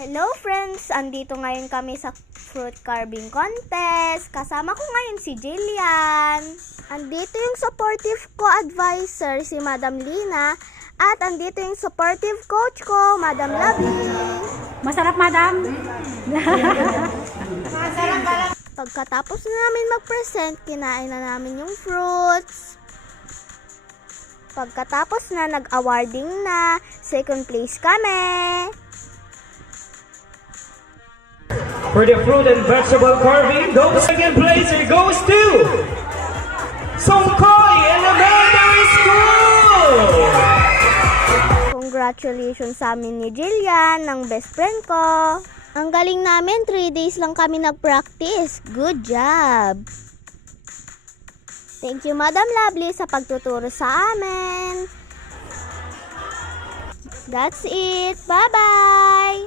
Hello friends! Andito ngayon kami sa fruit carving contest. Kasama ko ngayon si Jillian. Andito yung supportive ko advisor, si Madam Lina. At andito yung supportive coach ko, Madam Lovely. Masarap, madam? Pagkatapos na namin mag-present, kinain na namin yung fruits. Pagkatapos na, nag-awarding na. Second place kami. For the fruit and vegetable carving, the second place it goes to Songkoy Elementary School! Congratulations sa amin ni Jillian, ng best friend ko. Ang galing namin, 3 days lang kami nag-practice. Good job! Thank you, Madam Lovely, sa pagtuturo sa amin. That's it. Bye-bye!